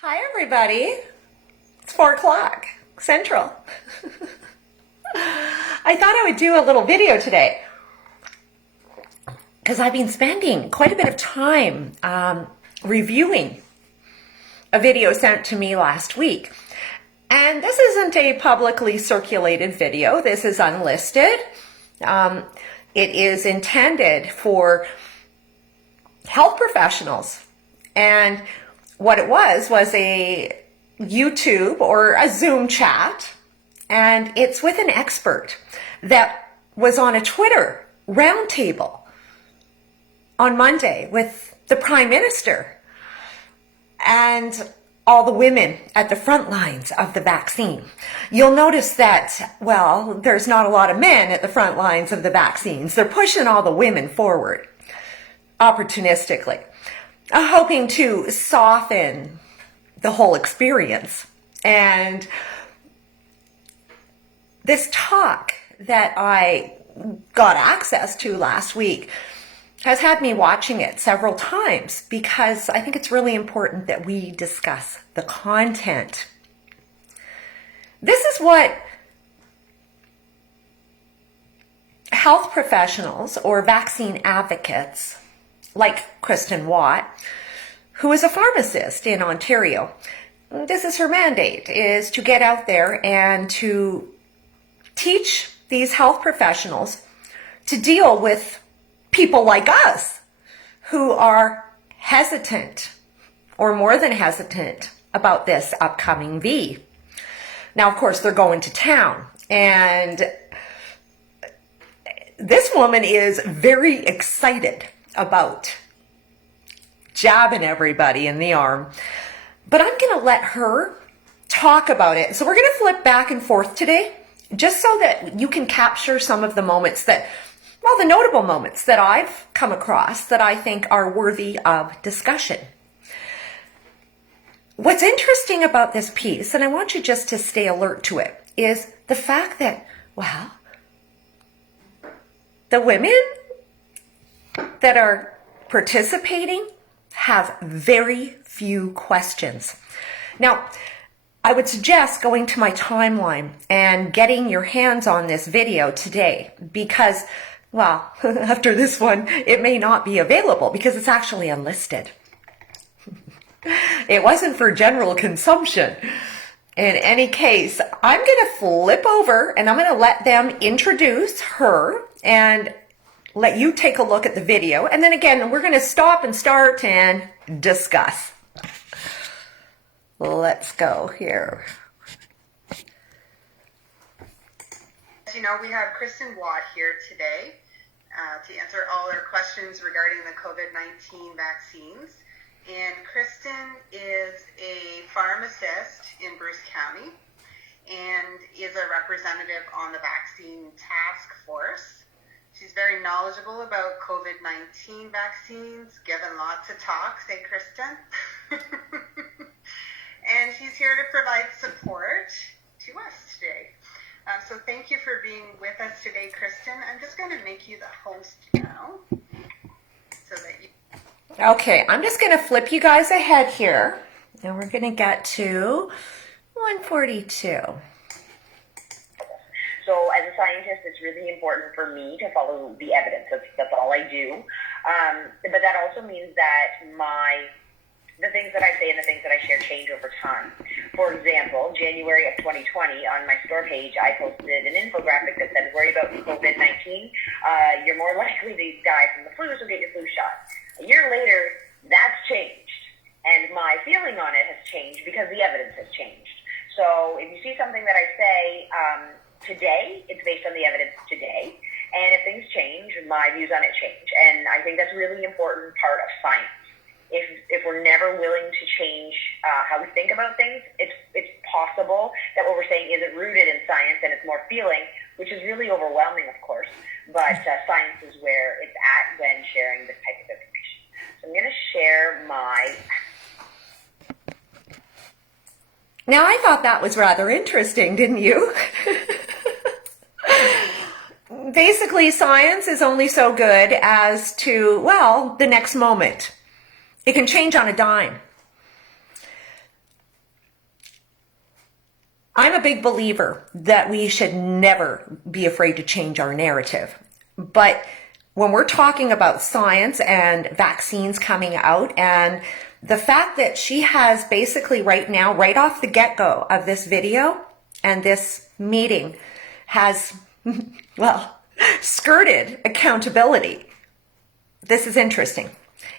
Hi, everybody. It's 4 o'clock Central. I thought I would do a little video today because I've been spending quite a bit of time reviewing a video sent to me last week. And this isn't a publicly circulated video. This is unlisted. It is intended for health professionals. And what it was a YouTube or a Zoom chat, and it's with an expert that was on a Twitter roundtable on Monday with the Prime Minister and all the women at the front lines of the vaccine. You'll notice that, well, there's not a lot of men at the front lines of the vaccines. They're pushing all the women forward opportunistically, hoping to soften the whole experience. And this talk that I got access to last week has had me watching it several times because I think it's really important that we discuss the content. This is what health professionals or vaccine advocates like Kristen Watt, who is a pharmacist in Ontario. This is her mandate, is to get out there and to teach these health professionals to deal with people like us who are hesitant or more than hesitant about this upcoming V. Now, of course, they're going to town, and this woman is very excited about jabbing everybody in the arm. But I'm going to let her talk about it. So we're going to flip back and forth today, just so that you can capture some of the moments that, well, the notable moments that I've come across that I think are worthy of discussion. What's interesting about this piece, and I want you just to stay alert to it, is the fact that, well, the women that are participating have very few questions. Now, I would suggest going to my timeline and getting your hands on this video today because, well, after this one, it may not be available because it's actually unlisted. It wasn't for general consumption. In any case, I'm going to flip over and I'm going to let them introduce her and let you take a look at the video. And then again, we're going to stop and start and discuss. Let's go here. As you know, we have Kristen Watt here today to answer all our questions regarding the COVID-19 vaccines. And Kristen is a pharmacist in Bruce County and is a representative on the vaccine task force. She's very knowledgeable about COVID-19 vaccines, given lots of talks, Kristen? And she's here to provide support to us today. So thank you for being with us today, Kristen. I'm just going to make you the host now so that you... Okay, I'm just going to flip you guys ahead here, and we're going to get to 142. So as a scientist, it's really important for me to follow the evidence. That's all I do. But that also means that the things that I say and the things that I share change over time. For example, January of 2020, on my store page, I posted an infographic that said, worry about COVID-19, you're more likely to die from the flu, so get your flu shot. A year later, that's changed. And my feeling on it has changed because the evidence has changed. So if you see something that I say today, it's based on the evidence today. And if things change, my views on it change. And I think that's a really important part of science. If we're never willing to change how we think about things, it's possible that what we're saying isn't rooted in science and it's more feeling, which is really overwhelming, of course. But science is where it's at when sharing this type of information. So I'm going to share my... Now, I thought that was rather interesting, didn't you? Basically, science is only so good as to, well, the next moment. It can change on a dime. I'm a big believer that we should never be afraid to change our narrative. But when we're talking about science and vaccines coming out, and the fact that she has basically right now, right off the get-go of this video and this meeting has, well, skirted accountability. This is interesting.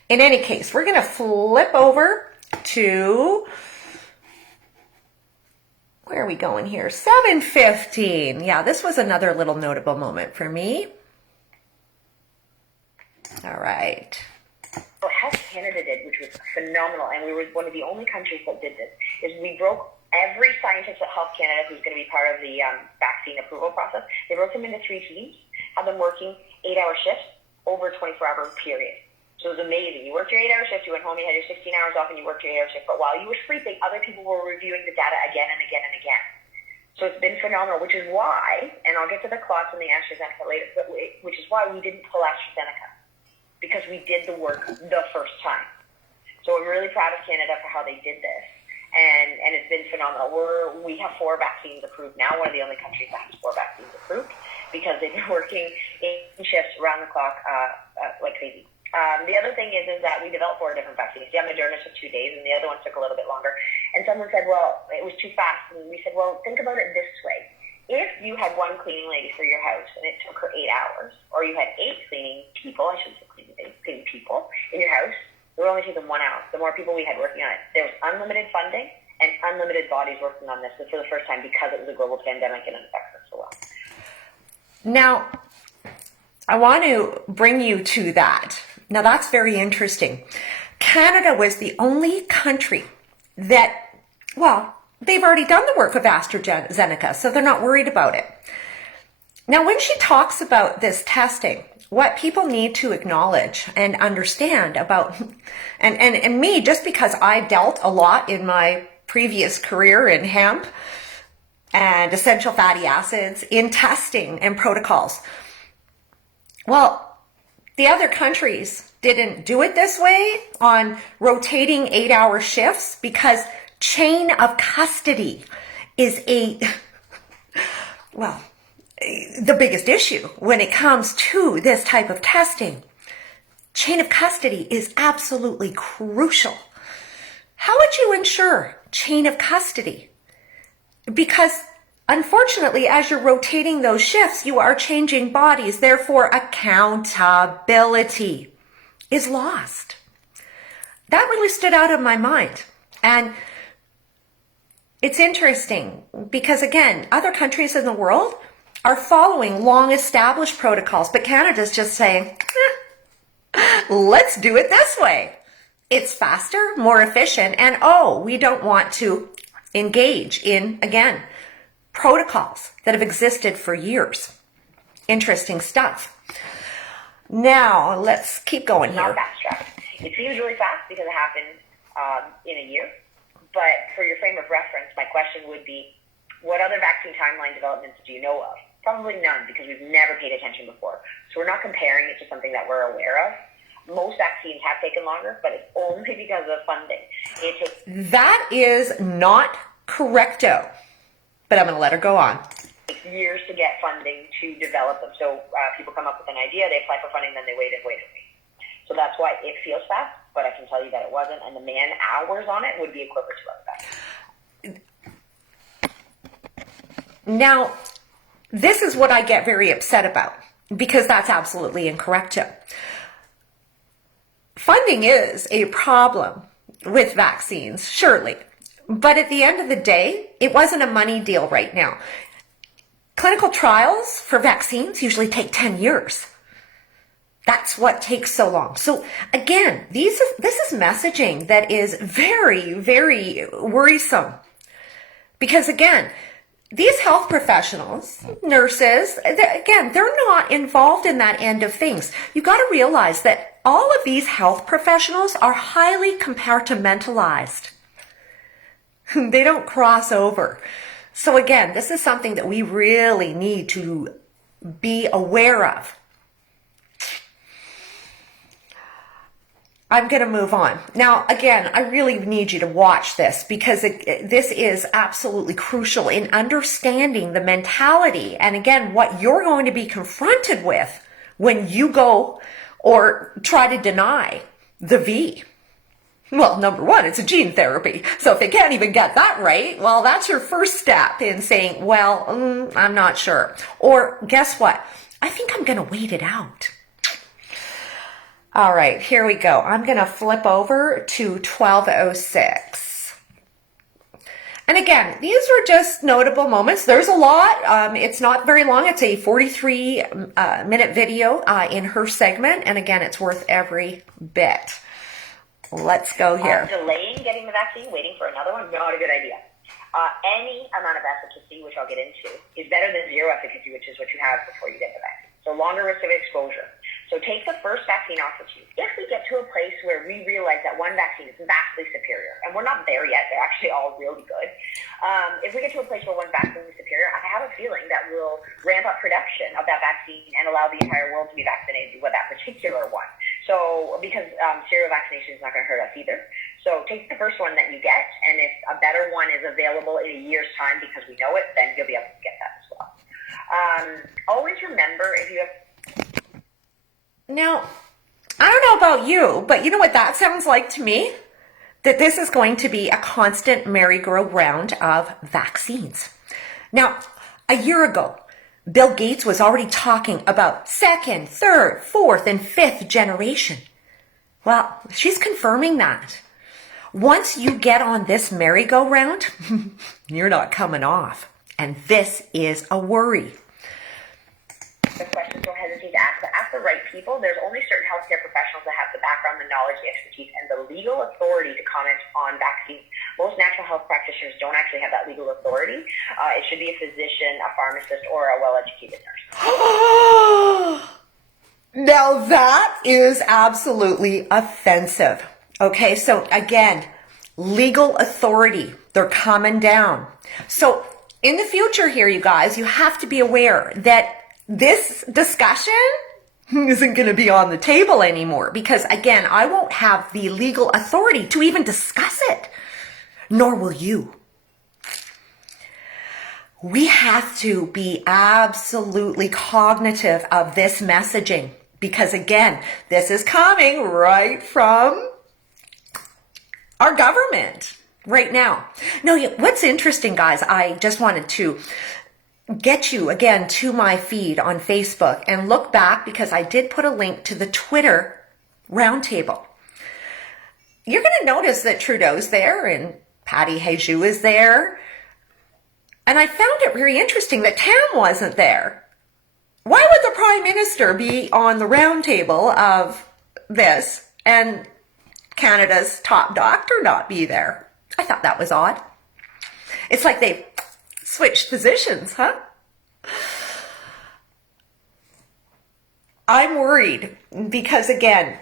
In any case, we're going to flip over to, where are we going here? 7:15. Yeah, this was another little notable moment for me. All right. What Health Canada did, which was phenomenal, and we were one of the only countries that did this, is we broke every scientist at Health Canada who's going to be part of the vaccine approval process. They broke them into 3 teams, had them working 8-hour shifts over a 24-hour period. So it was amazing. You worked your 8-hour shift, you went home, you had your 16 hours off, and you worked your 8-hour shift. But while you were sleeping, other people were reviewing the data again and again and again. So it's been phenomenal, which is why, and I'll get to the clots and the AstraZeneca later, but which is why we didn't pull AstraZeneca, because we did the work the first time. So I'm really proud of Canada for how they did this. And it's been phenomenal. We have 4 vaccines approved now, one of the only countries that has 4 vaccines approved, because they've been working in shifts around the clock like crazy. The other thing is that we developed 4 different vaccines. Yeah, Moderna took 2 days, and the other one took a little bit longer. And someone said, well, it was too fast. And we said, well, think about it this way. If you had 1 cleaning lady for your house, and it took her 8 hours, or you had 8 cleaning people, I shouldn't say cleaning people, in your house, it would only take them 1 hour. The more people we had working on it, there was unlimited funding and unlimited bodies working on this for the first time, because it was a global pandemic and it affects us so well. Now, I want to bring you to that. Now, that's very interesting. Canada was the only country that, well, they've already done the work of AstraZeneca, so they're not worried about it. Now, when she talks about this testing, what people need to acknowledge and understand about, and me, just because I dealt a lot in my previous career in hemp and essential fatty acids in testing and protocols, well, the other countries didn't do it this way on rotating 8-hour shifts, because chain of custody is the biggest issue when it comes to this type of testing. Chain of custody is absolutely crucial. How would you ensure chain of custody? Because unfortunately, as you're rotating those shifts, you are changing bodies. Therefore, accountability is lost. That really stood out in my mind. And it's interesting because, again, other countries in the world are following long established protocols, but Canada's just saying, let's do it this way. It's faster, more efficient, and we don't want to engage in, again, protocols that have existed for years. Interesting stuff. Now, let's keep going here. Not fast track. It seems really fast because it happened in a year. But for your frame of reference, my question would be, what other vaccine timeline developments do you know of? Probably none, because we've never paid attention before. So we're not comparing it to something that we're aware of. Most vaccines have taken longer, but it's only because of funding. That is not correcto, but I'm going to let her go on. It takes years to get funding to develop them. So people come up with an idea, they apply for funding, then they wait and wait and wait. So that's why it feels fast, but I can tell you that it wasn't, and the man hours on it would be equivalent to other vaccines. Now, this is what I get very upset about, because that's absolutely incorrect. Funding is a problem with vaccines, surely. But at the end of the day, it wasn't a money deal right now. Clinical trials for vaccines usually take 10 years. That's what takes so long. So again, this is messaging that is very, very worrisome. Because again, these health professionals, nurses, they're not involved in that end of things. You've got to realize that all of these health professionals are highly compartmentalized. They don't cross over. So again, this is something that we really need to be aware of. I'm going to move on. Now, again, I really need you to watch this because this is absolutely crucial in understanding the mentality and, again, what you're going to be confronted with when you go or try to deny the V. Well, number one, it's a gene therapy. So if they can't even get that right, well, that's your first step in saying, well, I'm not sure. Or guess what? I think I'm going to wait it out. All right, here we go. I'm going to flip over to 1206. And again, these were just notable moments. There's a lot. It's not very long. It's a 43-minute video in her segment. And again, it's worth every bit. Let's go here. Delaying getting the vaccine, waiting for another one, not a good idea. Any amount of efficacy, which I'll get into, is better than zero efficacy, which is what you have before you get the vaccine. So longer risk of exposure. So take the first vaccine off of you. If we get to a place where we realize that one vaccine is vastly superior, and we're not there yet, they're actually all really good. If we get to a place where one vaccine is superior, I have a feeling that we'll ramp up production of that vaccine and allow the entire world to be vaccinated with that particular one. So, because serial vaccination is not going to hurt us either. So take the first one that you get, and if a better one is available in a year's time because we know it, then you'll be able to get that as well. Always remember, if you have... Now, I don't know about you, but you know what that sounds like to me? That this is going to be a constant merry-go-round of vaccines. Now, a year ago, Bill Gates was already talking about second, third, fourth, and fifth generation. Well, she's confirming that. Once you get on this merry-go-round, you're not coming off. And this is a worry. The questions, don't hesitate to ask, but ask the right people. There's only certain healthcare professionals that have the background, the knowledge, the expertise, and the legal authority to comment on vaccines. Most natural health practitioners don't actually have that legal authority. It should be a physician, a pharmacist, or a well-educated nurse. Now that is absolutely offensive. Okay, so again, legal authority, they're coming down. So in the future here, you guys, you have to be aware that this discussion isn't going to be on the table anymore because, again, I won't have the legal authority to even discuss it, nor will you. We have to be absolutely cognitive of this messaging because, again, this is coming right from our government right now. Now, what's interesting, guys, I just wanted to get you again to my feed on Facebook and look back because I did put a link to the Twitter roundtable. You're going to notice that Trudeau's there and Patty Hajdu is there. And I found it very interesting that Tam wasn't there. Why would the Prime Minister be on the roundtable of this and Canada's top doctor not be there? I thought that was odd. It's like they've switched positions, huh? I'm worried because, again,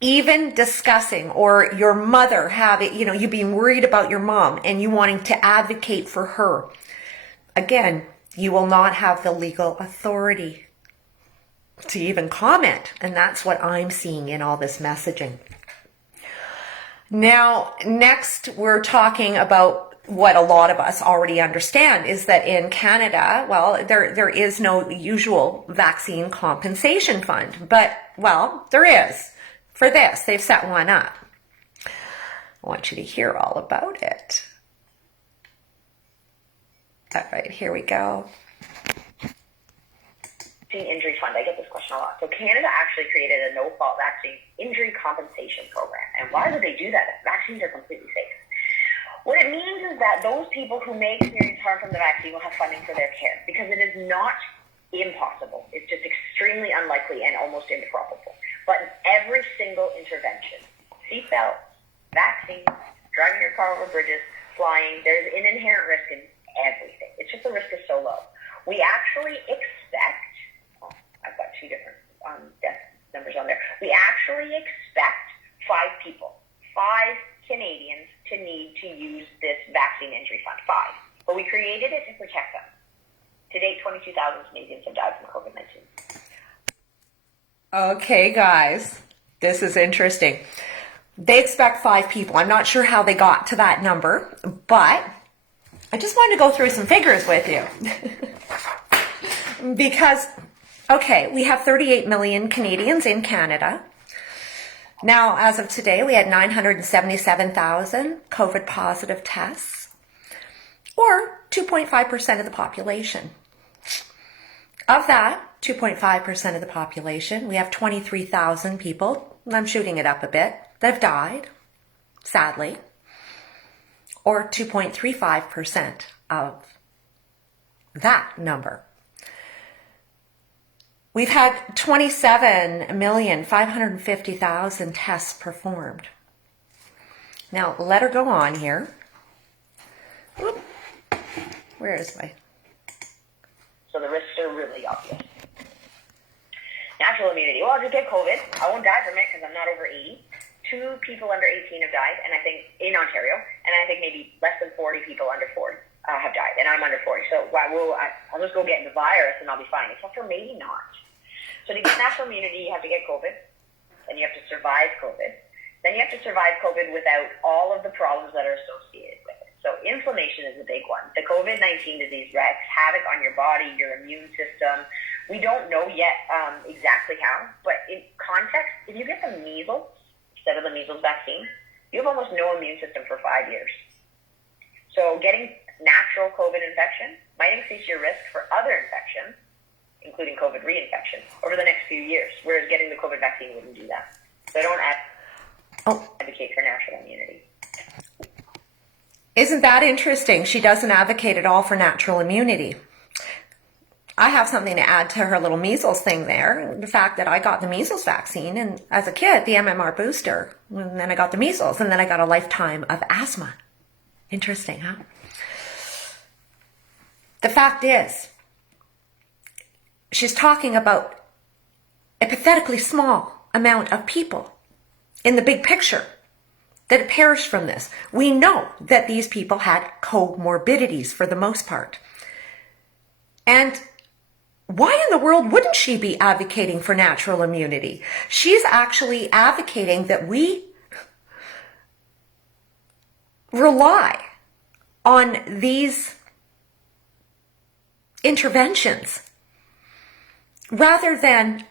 even discussing or your mother having, you being worried about your mom and you wanting to advocate for her, again, you will not have the legal authority to even comment. And that's what I'm seeing in all this messaging. Now, next, we're talking about what a lot of us already understand is that in Canada, well, there is no usual vaccine compensation fund, but, well, there is. For this, they've set one up. I want you to hear all about it. All right, here we go. Injury fund. I get this question a lot. So Canada actually created a no-fault vaccine injury compensation program. And why would they do that if vaccines are completely safe? What it means is that those people who may experience harm from the vaccine will have funding for their care because it is not impossible. It's just extremely unlikely and almost improbable. But every single intervention, seatbelts, vaccines, driving your car over bridges, flying, there's an inherent risk in everything. It's just the risk is so low. We actually expect, I've got two different death numbers on there. We actually expect 5 people, 5 Canadians to need to use this vaccine injury fund. 5. But we created it to protect them. To date, 22,000 Canadians have died from COVID-19. Okay, guys, this is interesting. They expect 5 people. I'm not sure how they got to that number, but I just wanted to go through some figures with you. Because, okay, we have 38 million Canadians in Canada. Now, as of today, we had 977,000 COVID positive tests, or 2.5% of the population. Of that 2.5% of the population, we have 23,000 people, I'm shooting it up a bit, that have died, sadly, or 2.35% of that number. We've had 27,550,000 tests performed. Now, let her go on here. Whoop. Where is my... So the risks are really obvious. Natural immunity. Well, I'll just get COVID. I won't die from it because I'm not over 80. 2 people under 18 have died, and I think in Ontario, and I think maybe less than 40 people under 40 have died, and I'm under 40. So I'll just go get the virus and I'll be fine, except for maybe not. So to get natural immunity, you have to get COVID, and you have to survive COVID. Then you have to survive COVID without all of the problems that are associated with it. So inflammation is a big one. The COVID-19 disease wreaks havoc on your body, your immune system. We don't know yet exactly how, but in context, if you get the measles instead of the measles vaccine, you have almost no immune system for 5 years. So getting natural COVID infection might increase your risk for other infections, including COVID reinfection, over the next few years, whereas getting the COVID vaccine wouldn't do that. So I don't advocate for natural immunity. Isn't that interesting? She doesn't advocate at all for natural immunity. I have something to add to her little measles thing there. The fact that I got the measles vaccine, and as a kid, the MMR booster, and then I got the measles, and then I got a lifetime of asthma. Interesting, huh? The fact is, she's talking about a pathetically small amount of people in the big picture that perished from this. We know that these people had comorbidities for the most part. And why in the world wouldn't she be advocating for natural immunity? She's actually advocating that we rely on these interventions rather than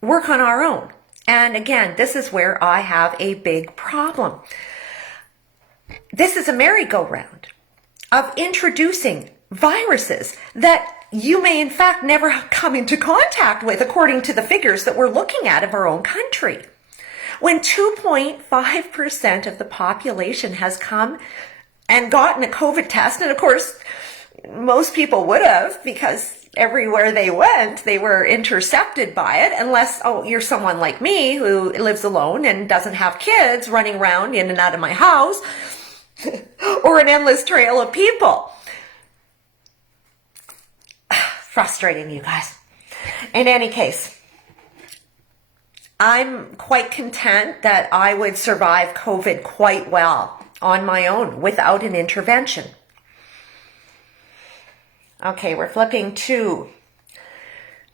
work on our own. And again, this is where I have a big problem. This is a merry-go-round of introducing viruses that you may in fact never come into contact with, according to the figures that we're looking at of our own country. When 2.5% of the population has come and gotten a COVID test, and of course, most people would have, because everywhere they went, they were intercepted by it, unless, you're someone like me who lives alone and doesn't have kids running around in and out of my house, or an endless trail of people. Frustrating, you guys. In any case, I'm quite content that I would survive COVID quite well on my own without an intervention. Okay, we're flipping to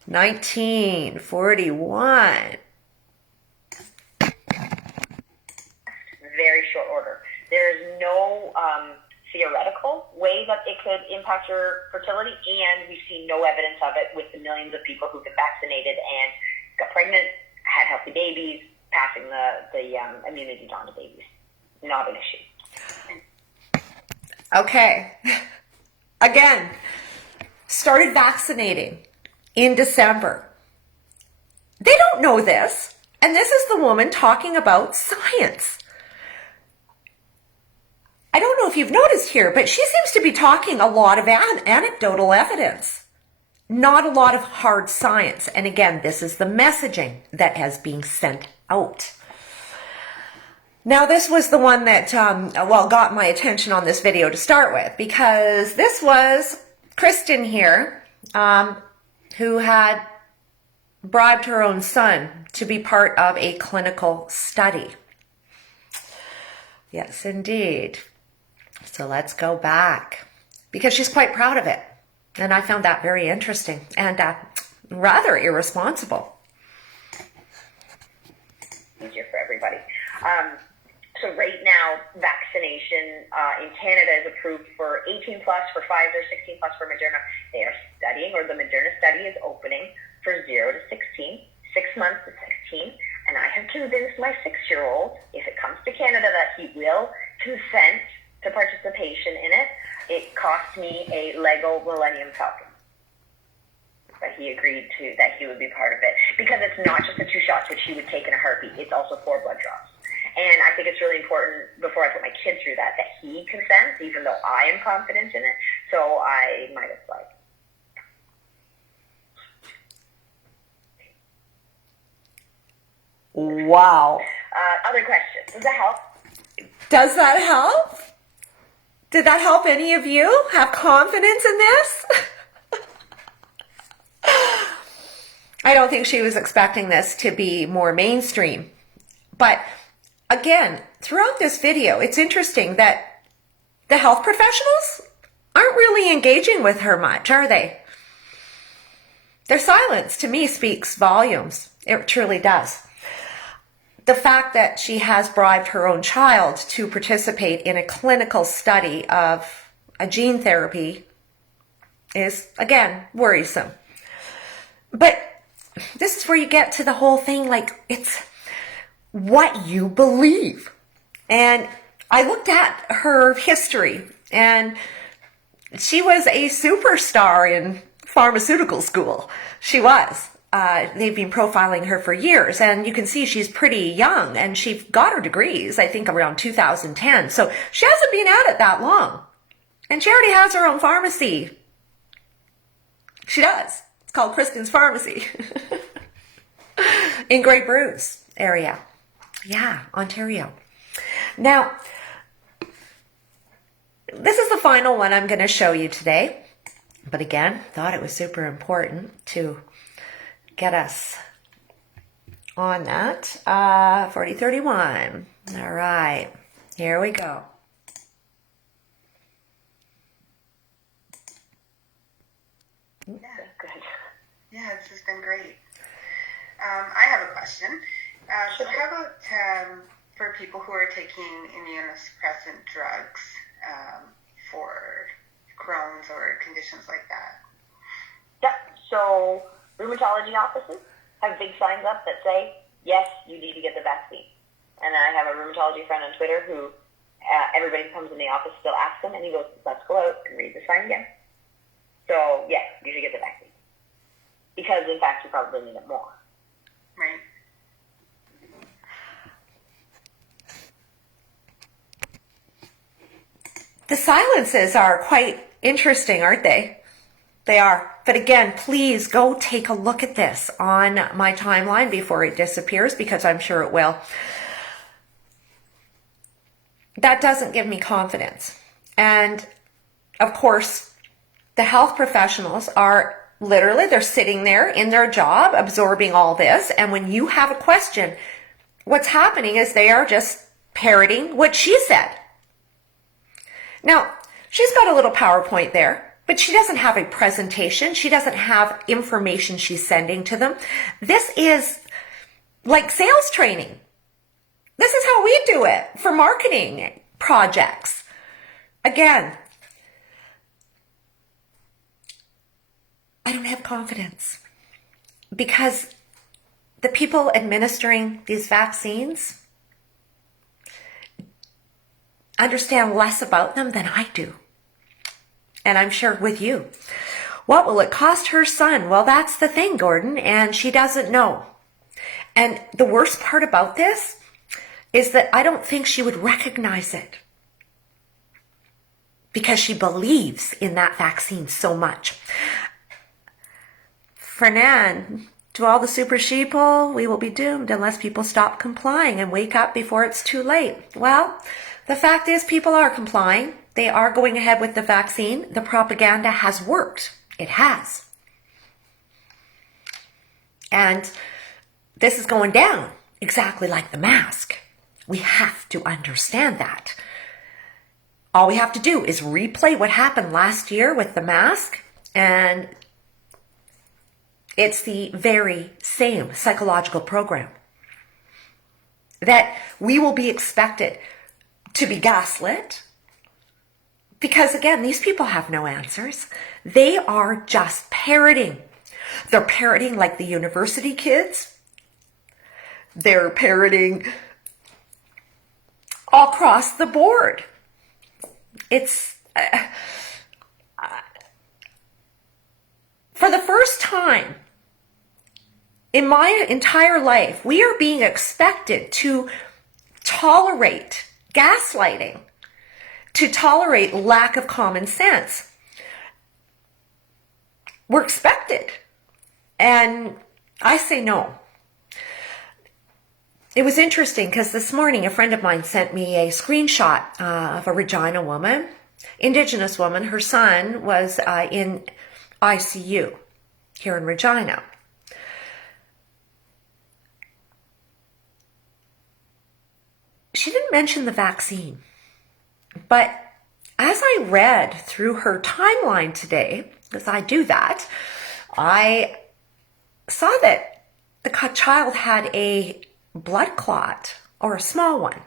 1941. Very short order. There's no theoretical way that it could impact your fertility, and we've seen no evidence of it with the millions of people who've been vaccinated and got pregnant, had healthy babies, passing the immunity on to babies. Not an issue. Okay. Again, started vaccinating in December. They don't know this. And this is the woman talking about science. I don't know if you've noticed here, but she seems to be talking a lot of anecdotal evidence, not a lot of hard science. And again, this is the messaging that has been sent out. Now, this was the one that, got my attention on this video to start with, because this was Kristen here, who had bribed her own son to be part of a clinical study. Yes, indeed. So let's go back, because she's quite proud of it. And I found that very interesting and rather irresponsible. So right now, vaccination in Canada is approved for 18 plus for Pfizer, 16 plus for Moderna. They are studying, or the Moderna study is opening for 0 to 16, 6 months to 16. And I have convinced my 6-year-old, if it comes to Canada, that he will consent to participation in it. It cost me a Lego Millennium Falcon. But he agreed to that he would be part of it. Because it's not just the 2 shots, which he would take in a heartbeat. It's also 4 blood drops. And I think it's really important, before I put my kid through that he consents, even though I am confident in it. So I might as well. Wow. Other questions. Does that help? Does that help? Did that help any of you have confidence in this? I don't think she was expecting this to be more mainstream. But again, throughout this video, it's interesting that the health professionals aren't really engaging with her much, are they? Their silence, to me, speaks volumes. It truly does. The fact that she has bribed her own child to participate in a clinical study of a gene therapy is, again, worrisome. But this is where you get to the whole thing, like, it's what you believe. And I looked at her history, and she was a superstar in pharmaceutical school. She was. They've been profiling her for years, and you can see she's pretty young, and she got her degrees, I think, around 2010. So she hasn't been at it that long. And she already has her own pharmacy. She does. It's called Kristen's Pharmacy. In Grey Bruce area. Yeah, Ontario. Now, this is the final one I'm going to show you today. But again, thought it was super important to get us on that. 4031. All right, here we go. Yeah, this has been great. I have a question. So how about for people who are taking immunosuppressant drugs for Crohn's or conditions like that? Yep. So rheumatology offices have big signs up that say, yes, you need to get the vaccine. And I have a rheumatology friend on Twitter who everybody who comes in the office still asks him, and he goes, let's go out and read the sign again. So, yes, you should get the vaccine. Because, in fact, you probably need it more. Right. The silences are quite interesting, aren't they? They are. But again, please go take a look at this on my timeline before it disappears, because I'm sure it will. That doesn't give me confidence. And of course, the health professionals are literally, they're sitting there in their job absorbing all this. And when you have a question, what's happening is they are just parroting what she said. Now, she's got a little PowerPoint there, but she doesn't have a presentation. She doesn't have information she's sending to them. This is like sales training. This is how we do it for marketing projects. Again, I don't have confidence because the people administering these vaccines understand less about them than I do. And I'm sure with you. What will it cost her son? Well, that's the thing, Gordon, and she doesn't know. And the worst part about this is that I don't think she would recognize it because she believes in that vaccine so much. Fernand, to all the super sheeple, we will be doomed unless people stop complying and wake up before it's too late. Well, the fact is people are complying. They are going ahead with the vaccine. The propaganda has worked. It has. And this is going down exactly like the mask. We have to understand that. All we have to do is replay what happened last year with the mask, and it's the very same psychological program. that we will be expected to be gaslit. Because again, these people have no answers. They are just parroting. They're parroting like the university kids. They're parroting all across the board. It's for the first time in my entire life, we are being expected to tolerate gaslighting, to tolerate lack of common sense. We're expected. And I say no. It was interesting because this morning a friend of mine sent me a screenshot of a Regina woman, Indigenous woman. Her son was in ICU here in Regina. She didn't mention the vaccine, but as I read through her timeline today, because I do that, I saw that the child had a blood clot, or a small one.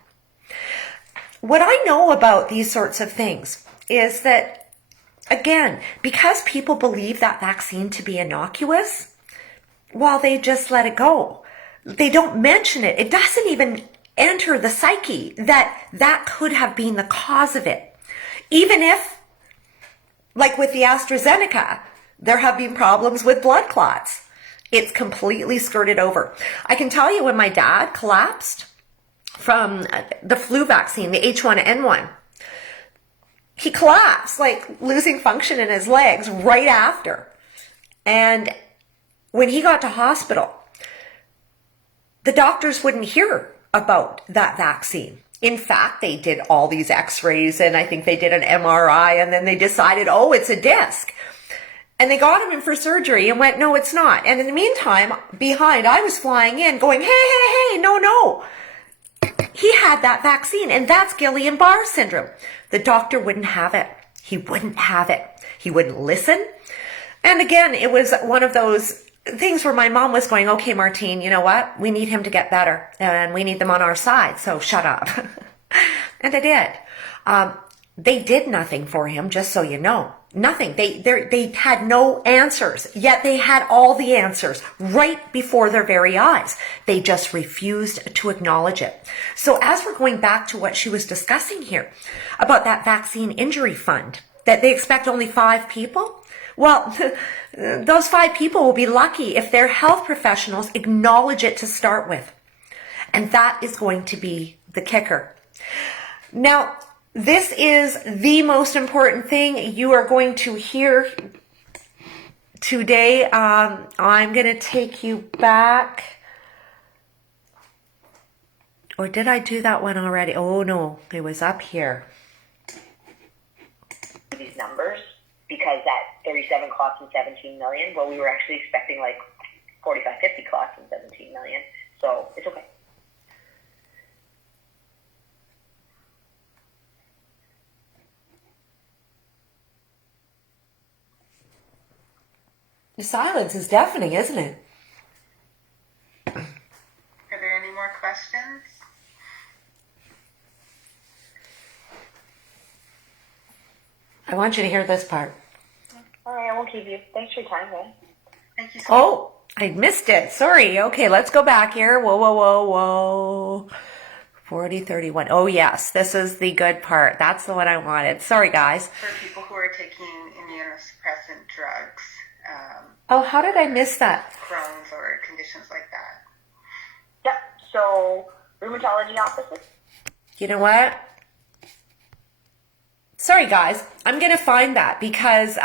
What I know about these sorts of things is that, again, because people believe that vaccine to be innocuous, well, they just let it go. They don't mention it. It doesn't even enter the psyche that that could have been the cause of it. Even if, like with the AstraZeneca, there have been problems with blood clots. It's completely skirted over. I can tell you when my dad collapsed from the flu vaccine, the H1N1, he collapsed, like losing function in his legs right after. And when he got to hospital, the doctors wouldn't hear about that vaccine. In fact, they did all these x-rays and I think they did an MRI and then they decided, oh, it's a disc. And they got him in for surgery and went, no, it's not. And in the meantime, behind, I was flying in going, hey, no. He had that vaccine and that's Guillain-Barré syndrome. The doctor wouldn't have it. He wouldn't have it. He wouldn't listen. And again, it was one of those things where my mom was going, okay, Martine, you know what? We need him to get better and we need them on our side. So shut up. And I did. They did nothing for him, just so you know. Nothing. They had no answers, yet they had all the answers right before their very eyes. They just refused to acknowledge it. So as we're going back to what she was discussing here about that vaccine injury fund, that they expect only 5 people, well, those 5 people will be lucky if their health professionals acknowledge it to start with. And that is going to be the kicker. Now, this is the most important thing you are going to hear today. I'm going to take you back. Or did I do that one already? Oh, no, it was up here. These numbers, because that 37 clots and 17 million, well, we were actually expecting like 45, 50 clots and 17 million. So it's okay. The silence is deafening, isn't it? Are there any more questions? I want you to hear this part. All right, I won't keep you. Thanks for your time, man. Thank you so much. Oh, I missed it. Sorry. Okay, let's go back here. Whoa. 40, 31. Oh, yes, this is the good part. That's the one I wanted. Sorry, guys. For people who are taking immunosuppressant drugs, Oh, how did I miss that? Crohn's or conditions like that. Yep, so rheumatology offices. You know what? Sorry, guys. I'm going to find that because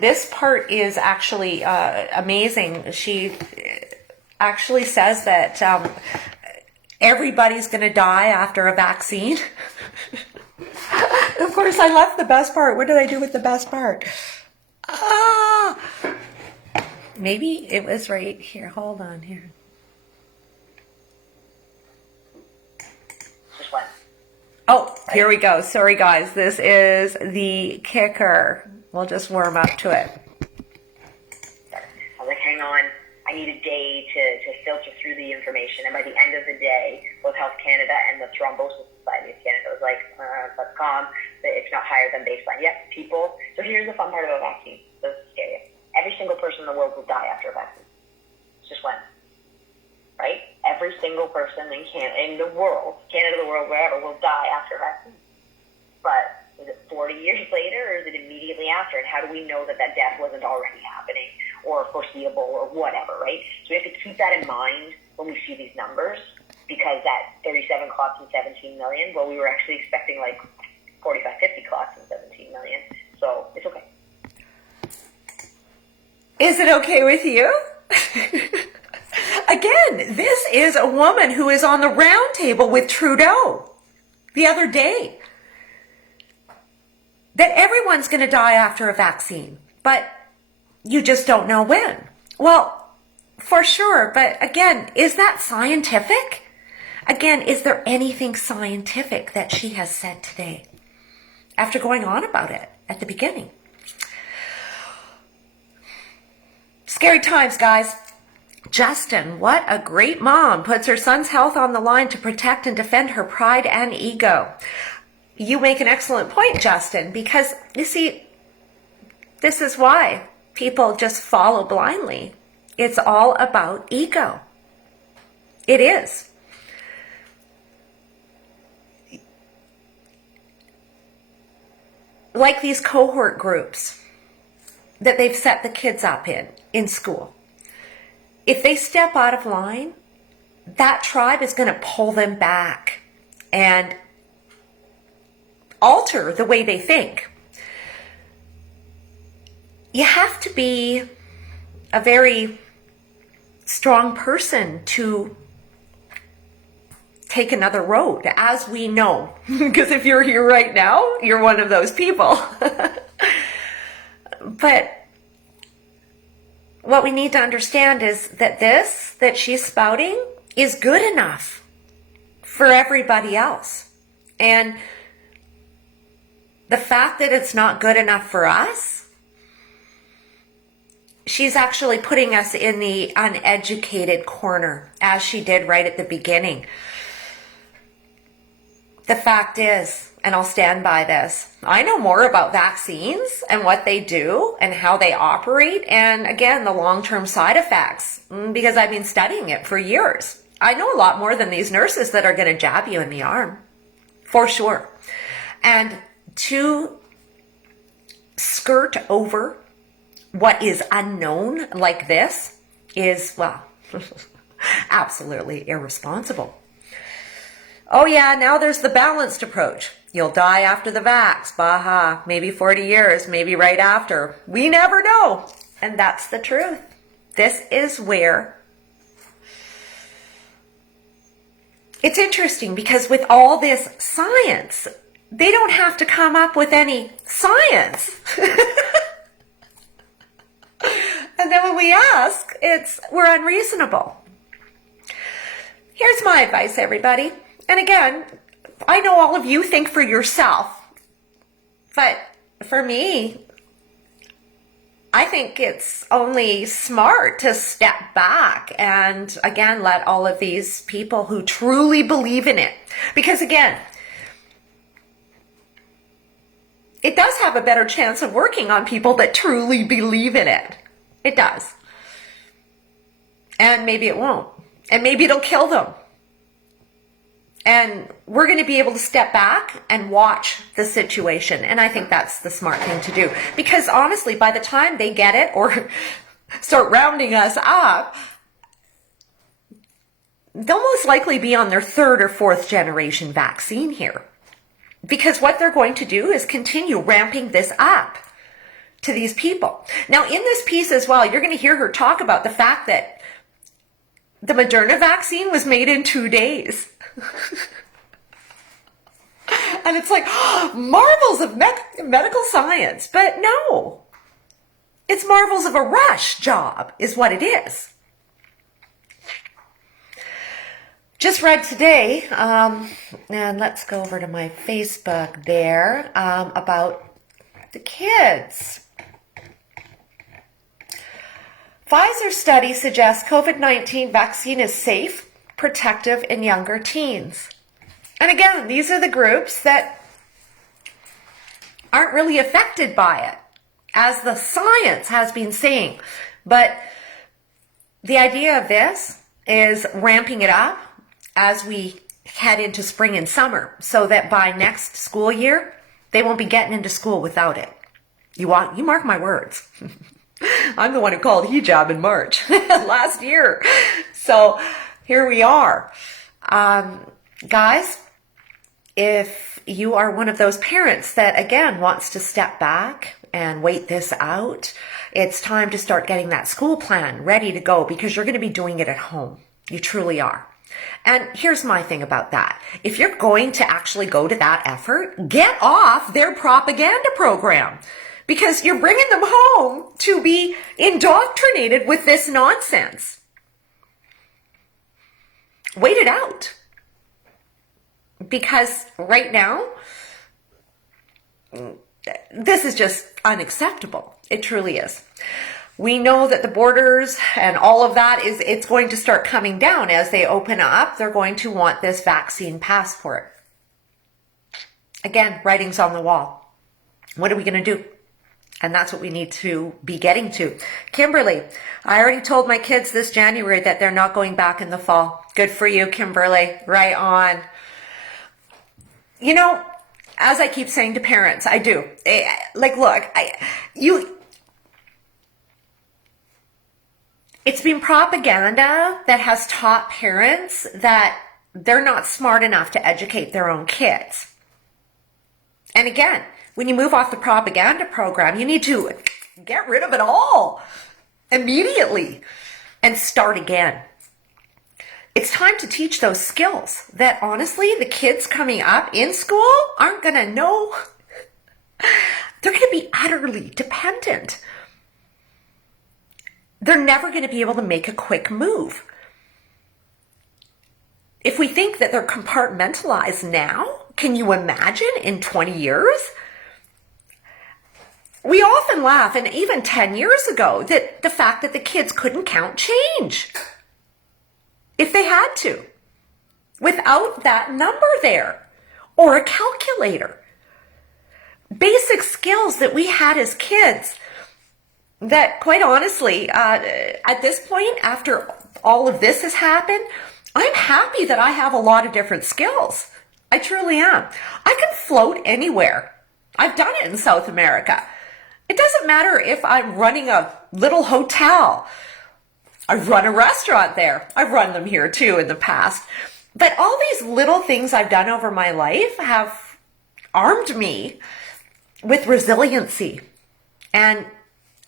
this part is actually amazing. She actually says that everybody's going to die after a vaccine. Of course, I left the best part. What did I do with the best part? Maybe it was right here. Hold on here. Just one. Oh, here we go. Sorry, guys. This is the kicker. We'll just warm up to it. I was like, hang on. I need a day to filter through the information. And by the end of the day, both Health Canada and the Thrombosis Society of Canada was like, let's calm, it's not higher than baseline. Yep, people. So here's the fun part about vaccines. This is scary. Every single person in the world will die after a vaccine. It's just when. Right? Every single person in the world, Canada, the world, wherever, will die after a vaccine. But is it 40 years later, or is it immediately after? And how do we know that that death wasn't already happening or foreseeable or whatever, right? So we have to keep that in mind when we see these numbers, because that 37 clots and 17 million, well, we were actually expecting like 45, 50 clots and 17 million. So it's okay. Is it okay with you? Again, this is a woman who is on the round table with Trudeau the other day. That everyone's going to die after a vaccine, but you just don't know when. Well, for sure, but again, is that scientific? Again, is there anything scientific that she has said today after going on about it at the beginning? Scary times, guys. Justin, what a great mom, puts her son's health on the line to protect and defend her pride and ego. You make an excellent point, Justin, because you see, this is why people just follow blindly. It's all about ego. It is. Like these cohort groups that they've set the kids up in school. If they step out of line, that tribe is going to pull them back and alter the way they think. You have to be a very strong person to take another road, as we know. Because if you're here right now, you're one of those people. But what we need to understand is that this that she's spouting is good enough for everybody else. And the fact that it's not good enough for us, she's actually putting us in the uneducated corner, as she did right at the beginning. The fact is, and I'll stand by this, I know more about vaccines and what they do and how they operate, and again, the long-term side effects, because I've been studying it for years. I know a lot more than these nurses that are going to jab you in the arm, for sure. And to skirt over what is unknown like this is, well, absolutely irresponsible. Oh yeah, now there's the balanced approach. You'll die after the vax, baha, maybe 40 years, maybe right after. We never know. And that's the truth. This is where it's interesting, because with all this science, they don't have to come up with any science. And then when we ask, we're unreasonable. Here's my advice, everybody. And again, I know all of you think for yourself, but for me, I think it's only smart to step back and again, let all of these people who truly believe in it, because again, it does have a better chance of working on people that truly believe in it. It does. And maybe it won't. And maybe it'll kill them. And we're going to be able to step back and watch the situation. And I think that's the smart thing to do. Because honestly, by the time they get it or start rounding us up, they'll most likely be on their third or fourth generation vaccine here. Because what they're going to do is continue ramping this up to these people. Now, in this piece as well, you're going to hear her talk about the fact that the Moderna vaccine was made in 2 days. And it's like, marvels of medical science. But no, it's marvels of a rush job is what it is. Just read today, and let's go over to my Facebook there, about the kids. Pfizer study suggests COVID-19 vaccine is safe protective in younger teens. And again, these are the groups that aren't really affected by it, as the science has been saying. But the idea of this is ramping it up as we head into spring and summer, so that by next school year, they won't be getting into school without it. You mark my words. I'm the one who called hijab in March last year. So here we are. Guys, if you are one of those parents that, again, wants to step back and wait this out, it's time to start getting that school plan ready to go, because you're going to be doing it at home. You truly are. And here's my thing about that. If you're going to actually go to that effort, get off their propaganda program, because you're bringing them home to be indoctrinated with this nonsense. Wait it out. Because right now, this is just unacceptable. It truly is. We know that the borders and all of that it's going to start coming down as they open up. They're going to want this vaccine passport. Again, writing's on the wall. What are we going to do? And that's what we need to be getting to. Kimberly, I already told my kids this January that they're not going back in the fall. Good for you, Kimberly. Right on. You know, as I keep saying to parents, I do. Look, it's been propaganda that has taught parents that they're not smart enough to educate their own kids. And again, when you move off the propaganda program, you need to get rid of it all immediately and start again. It's time to teach those skills that, honestly, the kids coming up in school aren't going to know. They're going to be utterly dependent. They're never going to be able to make a quick move. If we think that they're compartmentalized now, can you imagine in 20 years? We often laugh, and even 10 years ago, that the fact that the kids couldn't count change if they had to, without that number there, or a calculator. Basic skills that we had as kids that, quite honestly, at this point, after all of this has happened, I'm happy that I have a lot of different skills. I truly am. I can float anywhere. I've done it in South America. It doesn't matter if I'm running a little hotel. I've run a restaurant there. I've run them here too in the past. But all these little things I've done over my life have armed me with resiliency. And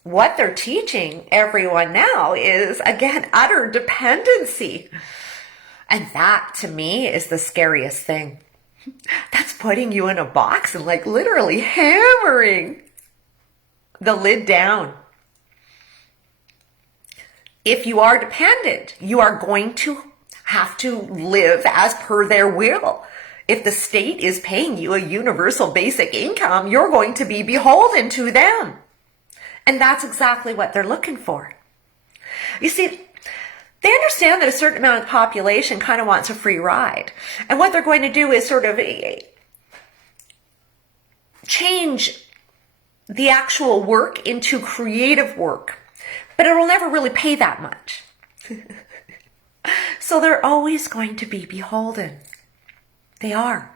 what they're teaching everyone now is, again, utter dependency. And that, to me, is the scariest thing. That's putting you in a box and literally hammering the lid down. If you are dependent, you are going to have to live as per their will. If the state is paying you a universal basic income, you're going to be beholden to them. And that's exactly what they're looking for. You see, they understand that a certain amount of the population kind of wants a free ride. And what they're going to do is sort of change the actual work into creative work. But it will never really pay that much. So they're always going to be beholden. They are.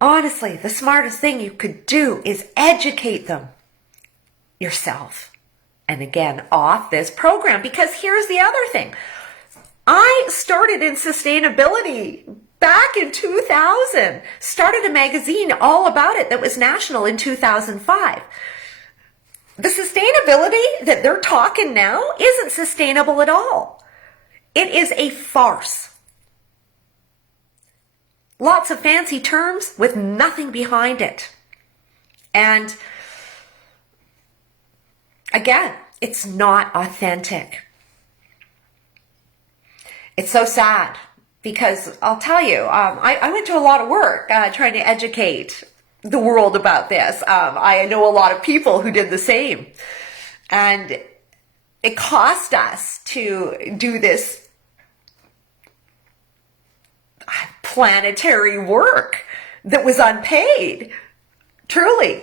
Honestly, the smartest thing you could do is educate them yourself. And again, off this program. Because here's the other thing. I started in sustainability back in 2000. Started a magazine all about it that was national in 2005. The sustainability that they're talking now isn't sustainable at all. It is a farce. Lots of fancy terms with nothing behind it. And again, it's not authentic. It's so sad because I'll tell you, I went to a lot of work trying to educate the world about this. I know a lot of people who did the same. And it cost us to do this planetary work that was unpaid. Truly.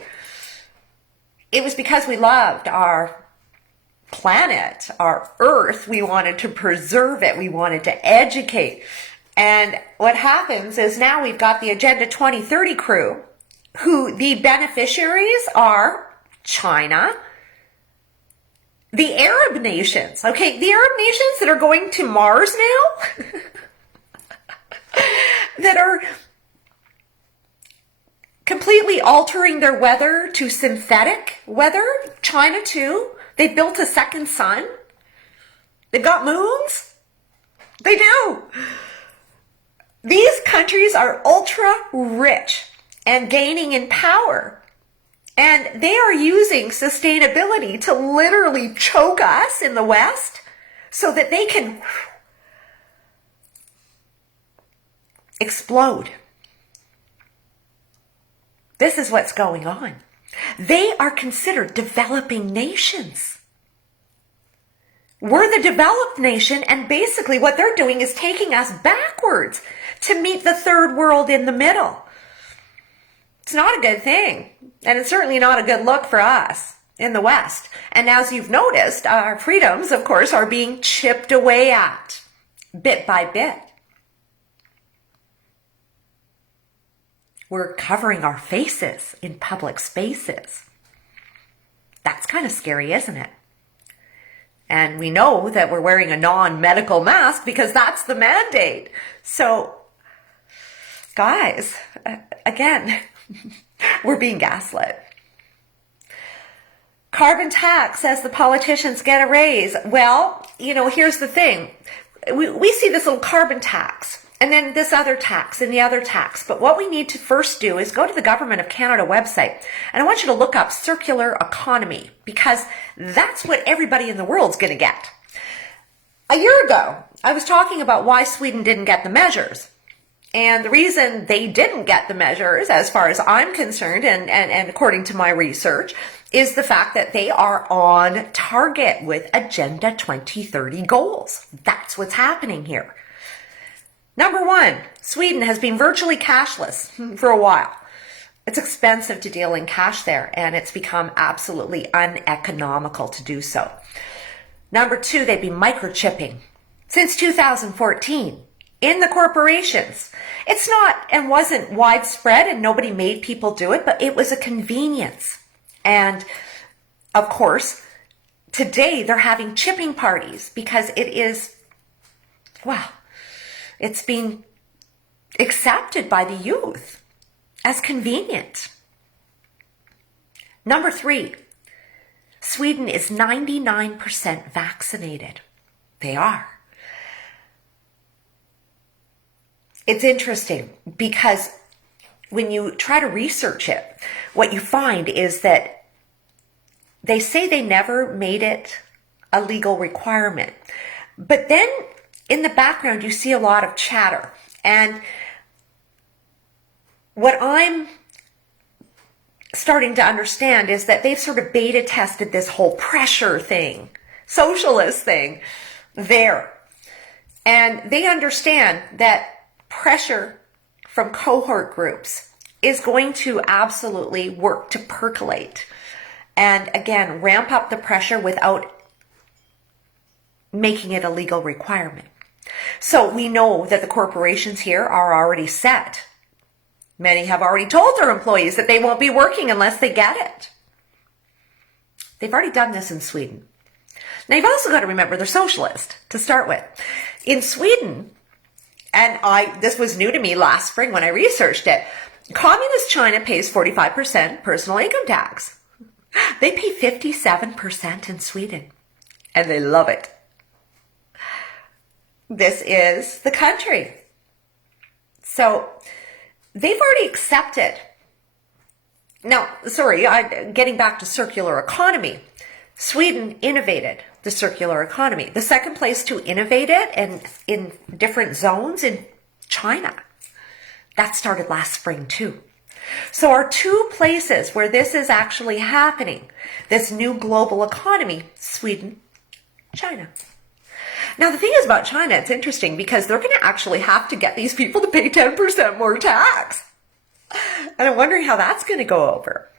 It was because we loved our planet, our Earth. We wanted to preserve it. We wanted to educate. And what happens is now we've got the Agenda 2030 crew, who the beneficiaries are China, the Arab nations. Okay, the Arab nations that are going to Mars now, that are completely altering their weather to synthetic weather. China too. They've built a second sun. They've got moons. They do. These countries are ultra rich and gaining in power. And they are using sustainability to literally choke us in the West so that they can explode. This is what's going on. They are considered developing nations. We're the developed nation, and basically what they're doing is taking us backwards to meet the third world in the middle. It's not a good thing, and it's certainly not a good look for us in the West. And as you've noticed, our freedoms, of course, are being chipped away at bit by bit. We're covering our faces in public spaces. That's kind of scary, isn't it? And we know that we're wearing a non-medical mask because that's the mandate. So, guys, again, we're being gaslit. Carbon tax, as the politicians get a raise. Well, here's the thing. We see this little carbon tax, and then this other tax and the other tax. But what we need to first do is go to the Government of Canada website. And I want you to look up circular economy, because that's what everybody in the world's going to get. A year ago, I was talking about why Sweden didn't get the measures. And the reason they didn't get the measures, as far as I'm concerned, and according to my research, is the fact that they are on target with Agenda 2030 goals. That's what's happening here. Number one, Sweden has been virtually cashless for a while. It's expensive to deal in cash there, and it's become absolutely uneconomical to do so. Number two, they've been microchipping since 2014 in the corporations. It's not and wasn't widespread, and nobody made people do it, but it was a convenience. And of course, today they're having chipping parties because it is, wow, it's being accepted by the youth as convenient. Number three, Sweden is 99% vaccinated. They are. It's interesting because when you try to research it, what you find is that they say they never made it a legal requirement. But then in the background, you see a lot of chatter. And what I'm starting to understand is that they've sort of beta tested this whole pressure thing, socialist thing there. And they understand that pressure from cohort groups is going to absolutely work to percolate. And again, ramp up the pressure without making it a legal requirement. So we know that the corporations here are already set. Many have already told their employees that they won't be working unless they get it. They've already done this in Sweden. Now you've also got to remember they're socialist to start with. In Sweden, and this was new to me last spring when I researched it, Communist China pays 45% personal income tax. They pay 57% in Sweden, and they love it. This is the country. So they've already accepted. Now, getting back to circular economy, Sweden innovated the circular economy. The second place to innovate it and in different zones in China. That started last spring too. So our two places where this is actually happening, this new global economy, Sweden, China. Now, the thing is about China, it's interesting because they're going to actually have to get these people to pay 10% more tax. And I'm wondering how that's going to go over.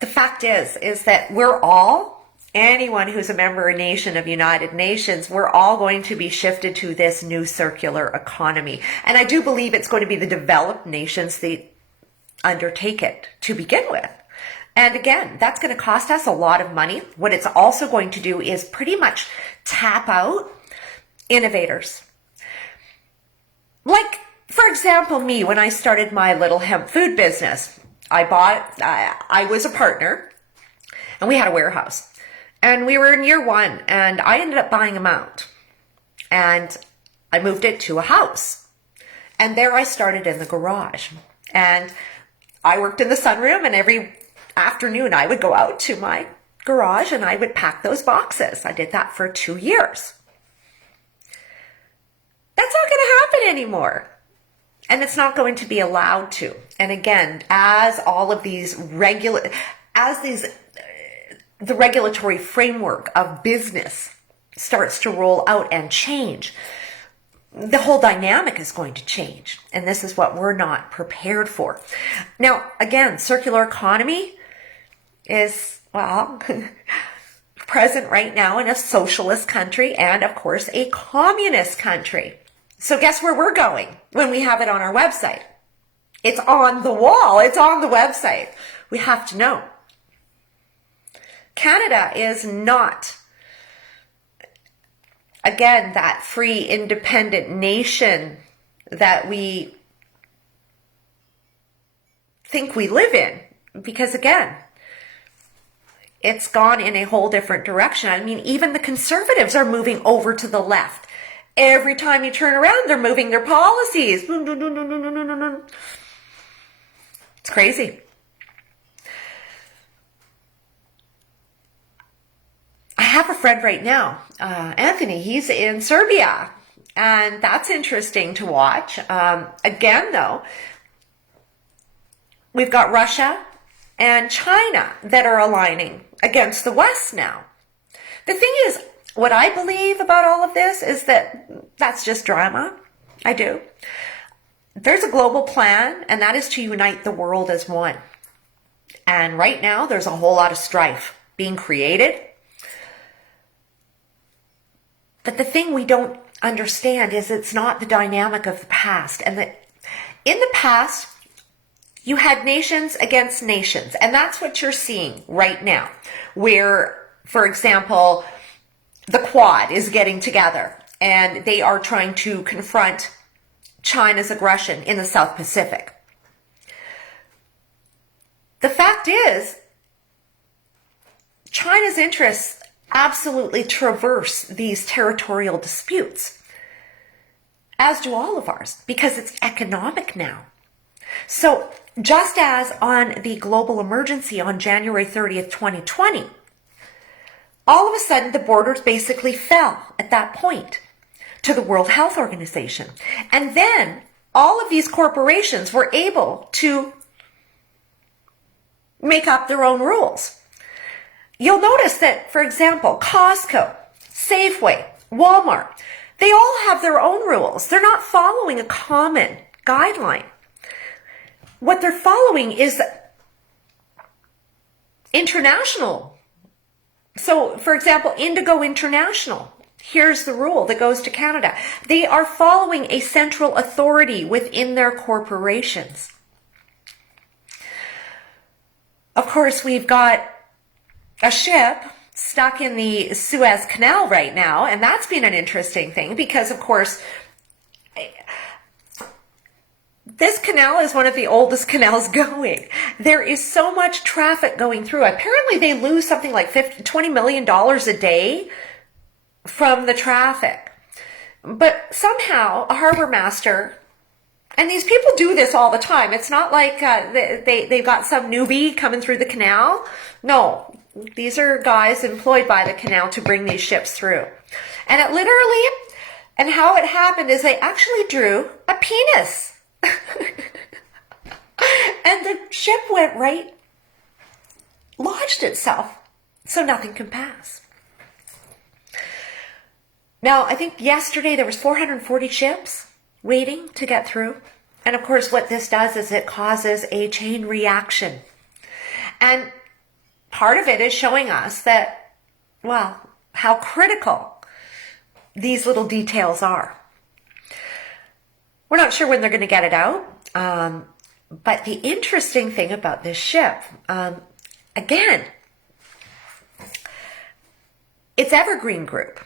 The fact is that we're all, anyone who's a member nation of United Nations, we're all going to be shifted to this new circular economy. And I do believe it's going to be the developed nations that undertake it to begin with. And again, that's going to cost us a lot of money. What it's also going to do is pretty much tap out innovators. Like, for example, me, when I started my little hemp food business, I was a partner and we had a warehouse and we were in year one and I ended up buying them out and I moved it to a house. And there I started in the garage and I worked in the sunroom, and every afternoon I would go out to my garage and I would pack those boxes. I did that for 2 years. That's not going to happen anymore. And it's not going to be allowed to. And again, as all of these the regulatory framework of business starts to roll out and change, the whole dynamic is going to change. And this is what we're not prepared for. Now, again, circular economy is, well, present right now in a socialist country and, of course, a communist country. So guess where we're going when we have it on our website? It's on the wall. It's on the website. We have to know. Canada is not, again, that free, independent nation that we think we live in. Because again, it's gone in a whole different direction. I mean, even the conservatives are moving over to the left. Every time you turn around, they're moving their policies. It's crazy. I have a friend right now, Anthony. He's in Serbia, and that's interesting to watch. Again, though, we've got Russia and China that are aligning against the West now. The thing is, what I believe about all of this is that that's just drama. I do. There's a global plan, and that is to unite the world as one. And right now, there's a whole lot of strife being created. But the thing we don't understand is it's not the dynamic of the past. And that in the past, you had nations against nations. And that's what you're seeing right now. Where, for example, the Quad is getting together and they are trying to confront China's aggression in the South Pacific. The fact is, China's interests absolutely traverse these territorial disputes, as do all of ours, because it's economic now. So just as on the global emergency on January 30th, 2020, all of a sudden the borders basically fell at that point to the World Health Organization. And then all of these corporations were able to make up their own rules. You'll notice that, for example, Costco, Safeway, Walmart, they all have their own rules. They're not following a common guideline. What they're following is international. So, for example, Indigo International, here's the rule that goes to Canada. They are following a central authority within their corporations. Of course, we've got a ship stuck in the Suez Canal right now, and that's been an interesting thing because, of course, this canal is one of the oldest canals going. There is so much traffic going through. Apparently, they lose something like $20 million a day from the traffic. But somehow, a harbor master, and these people do this all the time. It's not like they've got some newbie coming through the canal. No, these are guys employed by the canal to bring these ships through. And it literally, and how it happened is they actually drew a penis. And the ship went right, lodged itself, so nothing can pass. Now, I think yesterday there was 440 ships waiting to get through. And of course, what this does is it causes a chain reaction. And part of it is showing us that, well, how critical these little details are. We're not sure when they're going to get it out. But the interesting thing about this ship, again, it's Evergreen Group.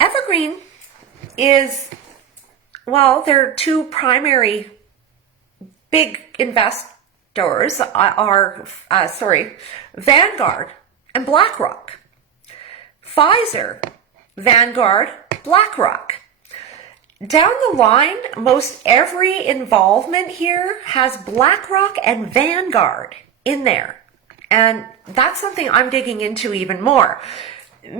Evergreen is, well, their two primary big investors are, Vanguard and BlackRock. Pfizer, Vanguard, BlackRock. Down the line, most every involvement here has BlackRock and Vanguard in there. And that's something I'm digging into even more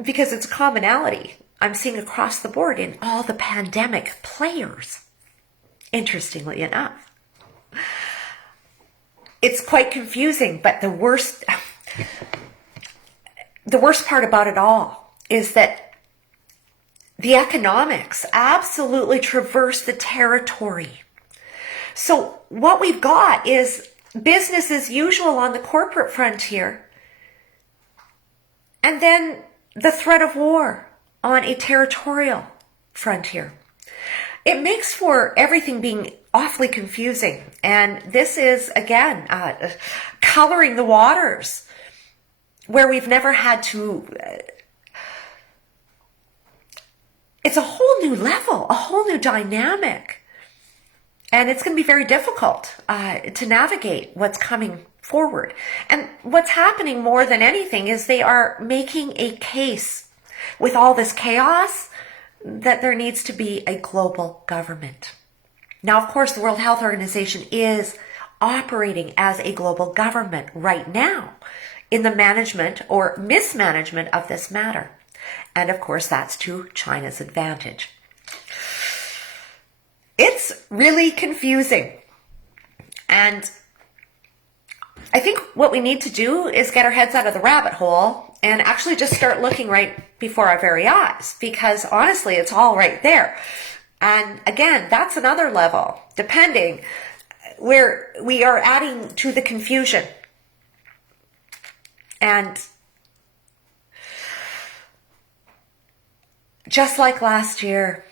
because it's a commonality I'm seeing across the board in all the pandemic players, interestingly enough. It's quite confusing, but the worst part about it all is that the economics absolutely traverse the territory. So what we've got is business as usual on the corporate frontier, and then the threat of war on a territorial frontier. It makes for everything being awfully confusing. And this is, again, coloring the waters where we've never had to... It's a whole new level, a whole new dynamic. And it's going to be very difficult to navigate what's coming forward. And what's happening more than anything is they are making a case with all this chaos that there needs to be a global government. Now, of course, the World Health Organization is operating as a global government right now in the management or mismanagement of this matter. And of course, that's to China's advantage. It's really confusing. And I think what we need to do is get our heads out of the rabbit hole and actually just start looking right before our very eyes, because honestly, it's all right there. And again, that's another level, depending where we are adding to the confusion. And just like last year,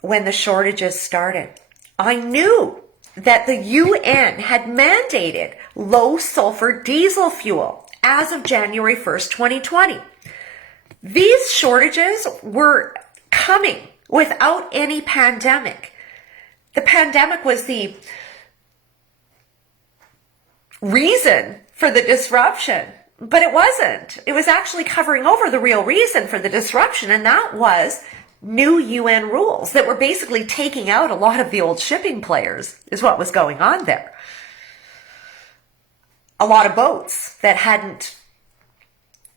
when the shortages started, I knew that the UN had mandated low sulfur diesel fuel as of January 1st, 2020. These shortages were coming without any pandemic. The pandemic was the reason for the disruption, but it wasn't. It was actually covering over the real reason for the disruption, and that was new UN rules that were basically taking out a lot of the old shipping players, is what was going on there. A lot of boats that hadn't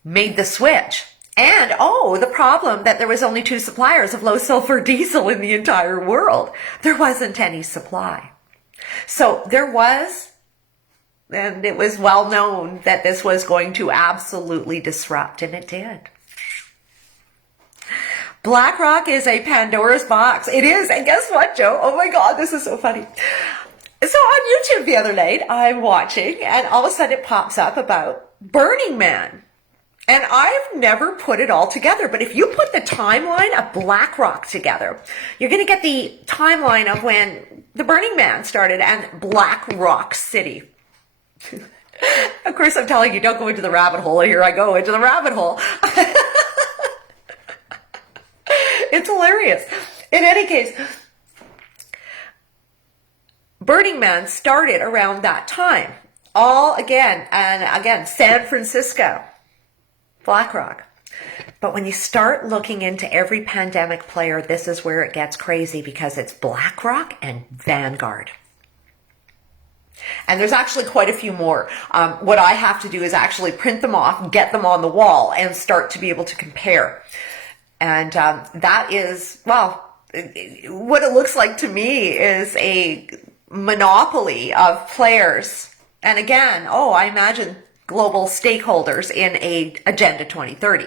made the switch. And, the problem that there was only 2 suppliers of low sulfur diesel in the entire world. There wasn't any supply. So there was, and it was well known that this was going to absolutely disrupt, and it did. BlackRock is a Pandora's box. It is. And guess what, Joe? Oh my God, this is so funny. So on YouTube the other night, I'm watching, and all of a sudden it pops up about Burning Man. And I've never put it all together. But if you put the timeline of BlackRock together, you're going to get the timeline of when the Burning Man started and Black Rock City. Of course, I'm telling you, don't go into the rabbit hole. Here I go into the rabbit hole. It's hilarious. In any case, Burning Man started around that time. San Francisco, BlackRock. But when you start looking into every pandemic player, this is where it gets crazy, because it's BlackRock and Vanguard. And there's actually quite a few more. What I have to do is actually print them off, get them on the wall, and start to be able to compare. And that is, well, what it looks like to me is a monopoly of players. And again, I imagine global stakeholders in a Agenda 2030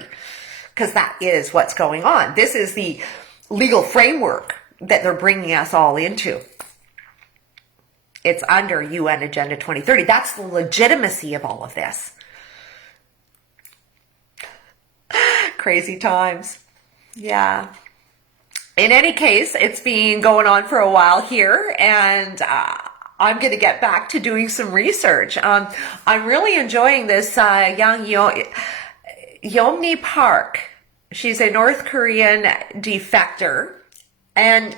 because that is what's going on. This is the legal framework that they're bringing us all into. It's under UN Agenda 2030. That's the legitimacy of all of this. Crazy times. Yeah. In any case, it's been going on for a while here, and I'm going to get back to doing some research. I'm really enjoying this young Yeonmi Park. She's a North Korean defector. And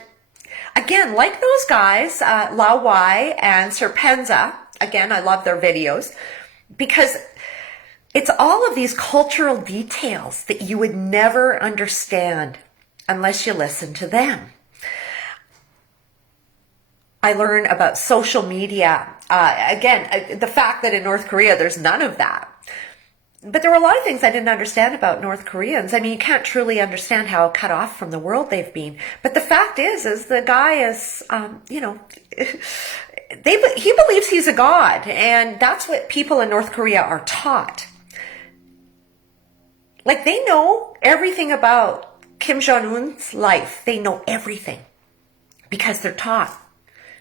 again, like those guys, Lao Wai and Serpenza, again, I love their videos because it's all of these cultural details that you would never understand unless you listen to them. I learn about social media. Again, the fact that in North Korea, there's none of that. But there were a lot of things I didn't understand about North Koreans. I mean, you can't truly understand how cut off from the world they've been. But the fact is the guy is, he believes he's a god. And that's what people in North Korea are taught. Like, they know everything about Kim Jong-un's life. They know everything because they're taught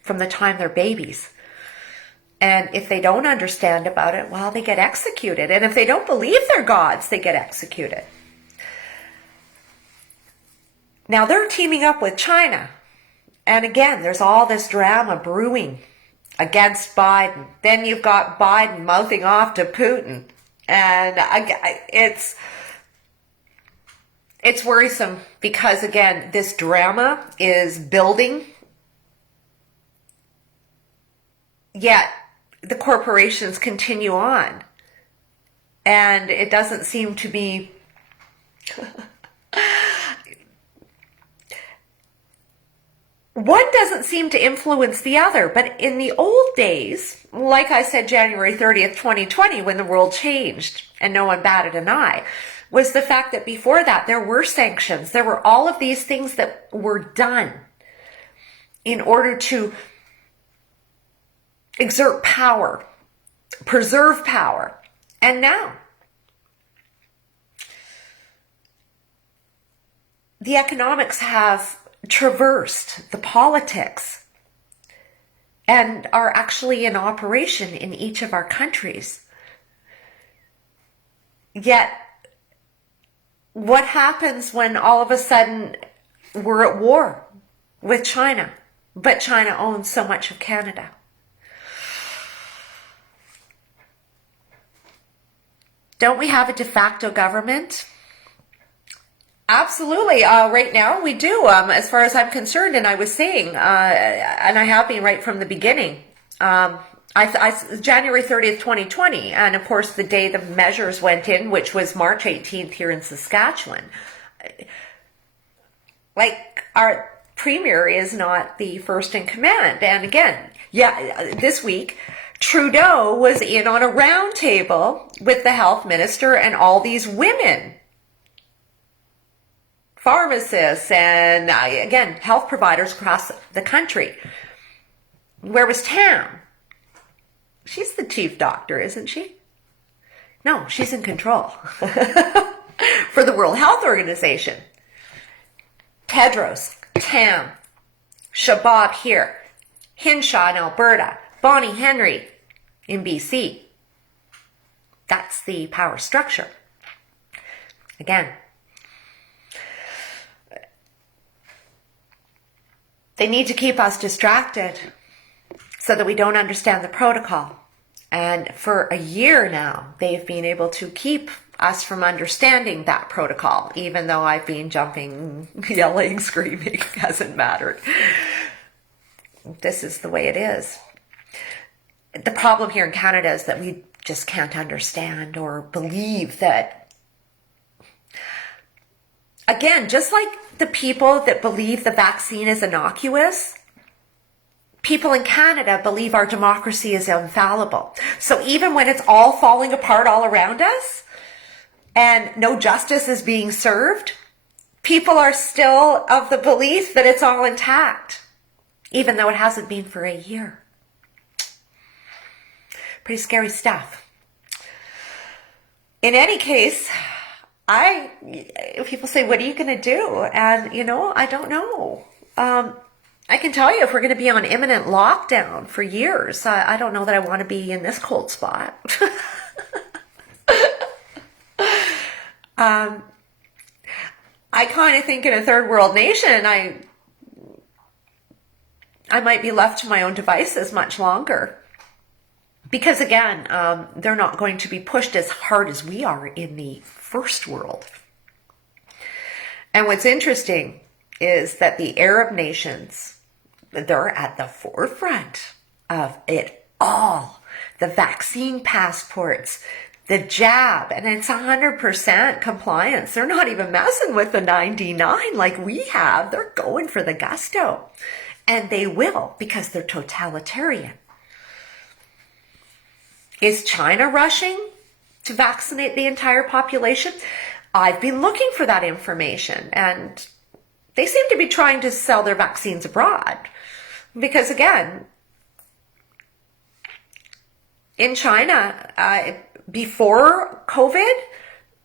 from the time they're babies. And if they don't understand about it, well, they get executed. And if they don't believe they're gods, they get executed. Now they're teaming up with China. And again, there's all this drama brewing against Biden. Then you've got Biden mouthing off to Putin. And it's worrisome because, again, this drama is building. Yet the corporations continue on. And it doesn't seem to be... One doesn't seem to influence the other. But in the old days, like I said, January 30th, 2020, when the world changed and no one batted an eye, was the fact that before that there were sanctions. There were all of these things that were done in order to exert power, preserve power. And now the economics have traversed the politics and are actually in operation in each of our countries. Yet, what happens when all of a sudden we're at war with China, but China owns so much of Canada? Don't we have a de facto government? Absolutely. Right now we do, as far as I'm concerned. And I was saying, and I have been right from the beginning, January 30th, 2020. And of course, the day the measures went in, which was March 18th here in Saskatchewan. Like, our premier is not the first in command. And again, this week, Trudeau was in on a round table with the health minister and all these women, pharmacists, and again, health providers across the country. Where was Tam? She's the chief doctor, isn't she? No, she's in control for the World Health Organization. Tedros, Tam, Shabab here, Hinshaw in Alberta, Bonnie Henry in BC. That's the power structure. Again, they need to keep us distracted so that we don't understand the protocol. And for a year now, they've been able to keep us from understanding that protocol, even though I've been jumping, yelling, screaming, hasn't mattered. This is the way it is. The problem here in Canada is that we just can't understand or believe that. Again, just like the people that believe the vaccine is innocuous, people in Canada believe our democracy is infallible. So even when it's all falling apart all around us and no justice is being served, people are still of the belief that it's all intact, even though it hasn't been for a year. Pretty scary stuff. In any case, people say, what are you going to do? And, I don't know. I can tell you if we're going to be on imminent lockdown for years, I don't know that I want to be in this cold spot. I kind of think in a third world nation, I might be left to my own devices much longer. Because again, they're not going to be pushed as hard as we are in the first world. And what's interesting is that the Arab nations, they're at the forefront of it all. The vaccine passports, the jab, and it's 100% compliance. They're not even messing with the 99 like we have. They're going for the gusto. And they will, because they're totalitarian. Is China rushing to vaccinate the entire population? I've been looking for that information, and they seem to be trying to sell their vaccines abroad. Because again, in China, before COVID,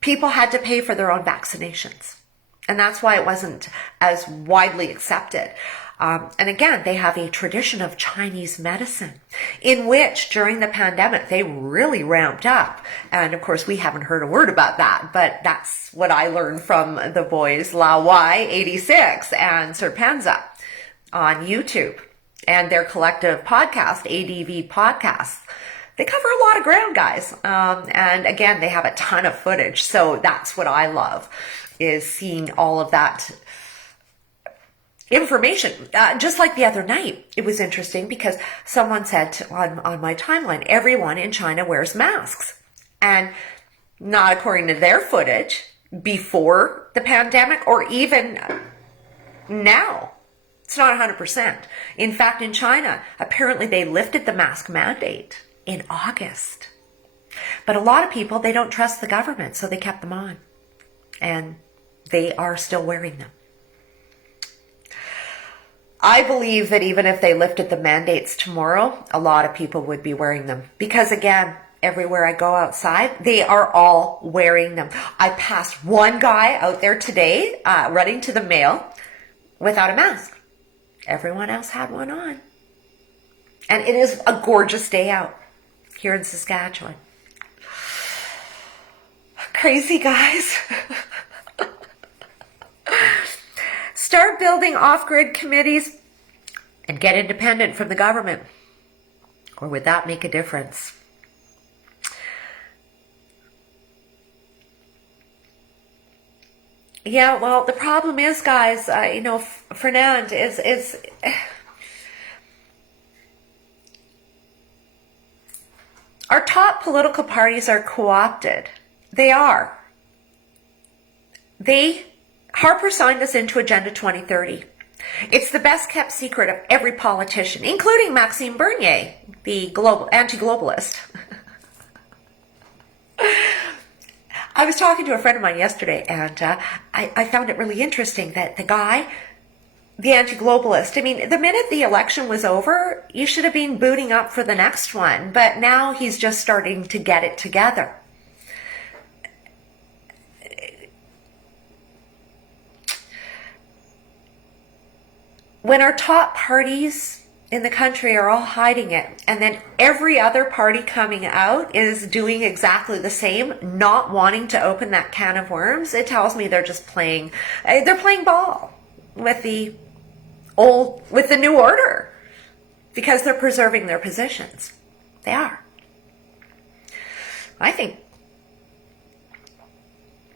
people had to pay for their own vaccinations. And that's why it wasn't as widely accepted. And again, they have a tradition of Chinese medicine in which during the pandemic, they really ramped up. And of course, we haven't heard a word about that, but that's what I learned from the boys Lao Y 86 and Serpenza on YouTube and their collective podcast, ADV Podcasts. They cover a lot of ground, guys. And again, they have a ton of footage. So that's what I love, is seeing all of that information. Just like the other night, it was interesting because someone said on my timeline, everyone in China wears masks. And not according to their footage before the pandemic or even now. It's not 100%. In fact, in China, apparently they lifted the mask mandate in August. But a lot of people, they don't trust the government, so they kept them on. And they are still wearing them. I believe that even if they lifted the mandates tomorrow, a lot of people would be wearing them. Because again, everywhere I go outside, they are all wearing them. I passed one guy out there today running to the mail without a mask. Everyone else had one on. And it is a gorgeous day out here in Saskatchewan. Crazy, guys. Start building off-grid committees and get independent from the government. Or would that make a difference? Yeah, well, the problem is, guys, Fernand is our top political parties are co-opted. They are. Harper signed us into Agenda 2030. It's the best kept secret of every politician, including Maxime Bernier, the anti-globalist. I was talking to a friend of mine yesterday, and I found it really interesting that the guy, the anti-globalist, I mean, the minute the election was over, you should have been booting up for the next one, but now he's just starting to get it together. When our top parties in the country are all hiding it, and then every other party coming out is doing exactly the same, not wanting to open that can of worms, it tells me they're just playing ball with the new order, because they're preserving their positions. They are. I think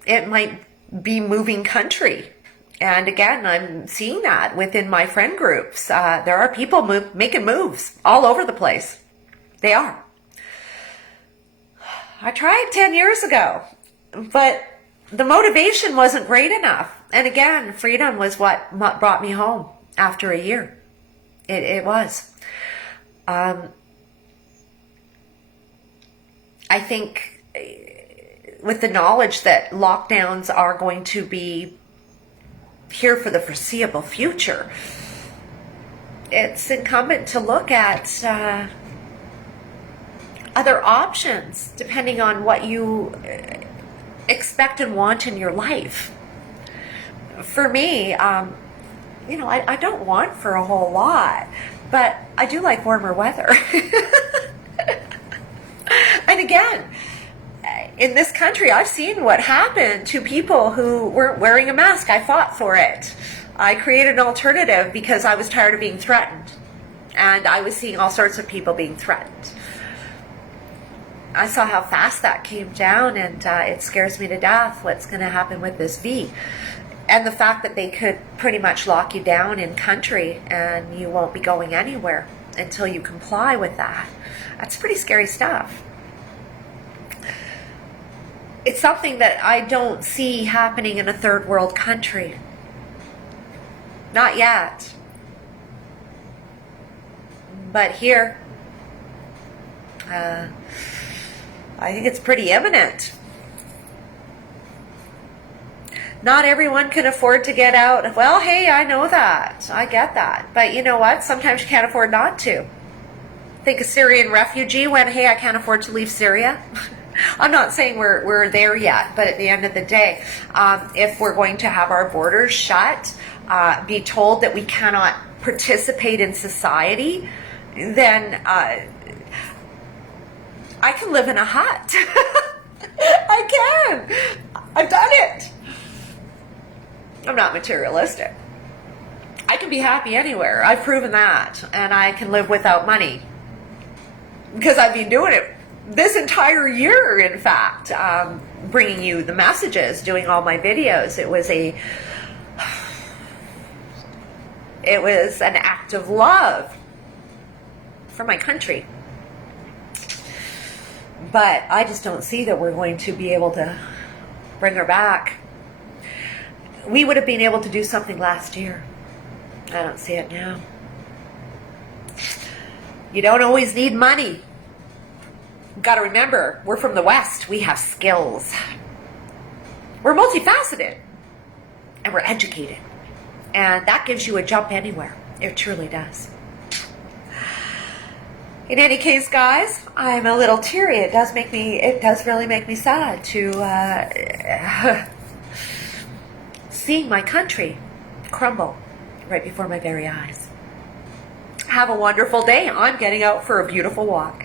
it might be moving country. And again, I'm seeing that within my friend groups. There are people making moves all over the place. They are. I tried 10 years ago, but the motivation wasn't great enough. And again, freedom was what brought me home after a year. It was. I think with the knowledge that lockdowns are going to be here for the foreseeable future, it's incumbent to look at other options depending on what you expect and want in your life. For me, I don't want for a whole lot, but I do like warmer weather. And again, in this country, I've seen what happened to people who weren't wearing a mask. I fought for it. I created an alternative because I was tired of being threatened. And I was seeing all sorts of people being threatened. I saw how fast that came down, and it scares me to death what's going to happen with this V. And the fact that they could pretty much lock you down in country and you won't be going anywhere until you comply with that. That's pretty scary stuff. It's something that I don't see happening in a third world country. Not yet. But here, I think it's pretty imminent. Not everyone can afford to get out. Well, hey, I know that. I get that. But you know what? Sometimes you can't afford not to. Think a Syrian refugee went, hey, I can't afford to leave Syria. I'm not saying we're there yet, but at the end of the day, if we're going to have our borders shut, be told that we cannot participate in society, then I can live in a hut. I can. I've done it. I'm not materialistic. I can be happy anywhere. I've proven that. And I can live without money. Because I've been doing it this entire year, in fact, bringing you the messages, doing all my videos. It was an act of love for my country. But I just don't see that we're going to be able to bring her back. We would have been able to do something last year. I don't see it now. You don't always need money. You've got to remember, we're from the West. We have skills. We're multifaceted. And we're educated. And that gives you a jump anywhere. It truly does. In any case, guys, I'm a little teary. It does really make me sad to seeing my country crumble right before my very eyes. Have a wonderful day. I'm getting out for a beautiful walk.